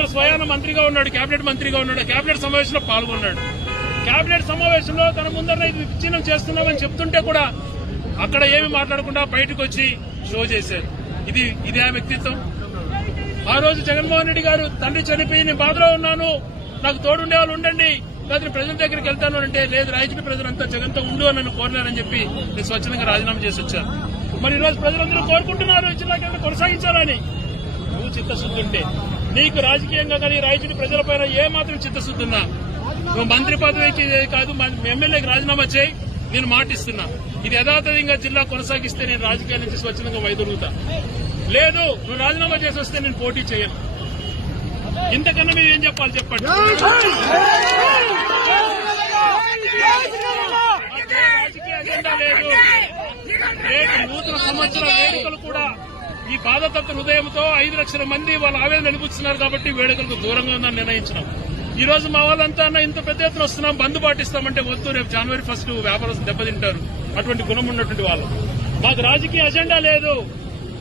Speaker స్వయాన మంత్రిగా ఉన్నాడు, కేబినెట్ మంత్రిగా ఉన్నాడు, కేబినెట్ సమావేశంలో పాల్గొన్నాడు. కేబినెట్ సమావేశంలో తన ముందర ఇది విచ్ఛిన్నం చేస్తున్నామని చెప్తుంటే కూడా అక్కడ ఏమి మాట్లాడకుండా బయటకు వచ్చి షో చేశారు. ఇదే వ్యక్తిత్వం. ఆ రోజు జగన్మోహన్ రెడ్డి గారు తండ్రి చనిపోయి నేను బాధలో ఉన్నాను, నాకు తోడుండే వాళ్ళు ఉండండి, లేదా ప్రజల దగ్గరికి వెళ్తాను అంటే లేదు, రాయచూటి ప్రజలంతా జగన్తో ఉండు అని నన్ను కోరినారని చెప్పి నేను స్వచ్ఛందంగా రాజీనామా చేసి వచ్చాను. మరి ఈరోజు ప్రజలందరూ కోరుకుంటున్నారు జిల్లా కేంద్రం కొనసాగించాలని. నువ్వు చిత్తశుద్ధి ఉంటే నీకు రాజకీయంగా కానీ రాయచూటి ప్రజలపైన ఏ మాత్రం చిత్తశుద్ధి ఉన్నా నువ్వు మంత్రి పదవికి కాదు ఎమ్మెల్యేకి రాజీనామా చేయి, నేను మాటిస్తున్నా. ఇది యథాతథంగా జిల్లా కొనసాగిస్తే నేను రాజకీయాల నుంచి స్వచ్ఛందంగా వైదొలుగుతా. లేదు నువ్వు రాజీనామా చేసి వస్తే నేను పోటీ చేయను. ఇంతకన్నా మీరు ఏం చెప్పాలి చెప్పండి. రాజకీయ అజెండా లేదు. రేపు నూతన సంవత్సర వేడుకలు కూడా ఈ బాధతత్వ హృదయంతో 5 లక్షల మంది వాళ్ళ ఆవేదన అనిపిస్తున్నారు కాబట్టి వేడుకలకు దూరంగా ఉందని నిర్ణయించినాం. ఈ రోజు మా వాళ్ళంతా ఇంత పెద్ద ఎత్తున వస్తున్నాం, బంద్ పాటిస్తామంటే వద్దు, రేపు జనవరి 1 వ్యాపారస్తులు దెబ్బతింటారు. అటువంటి గుణం ఉన్నటువంటి వాళ్ళు. మాకు రాజకీయ అజెండా లేదు.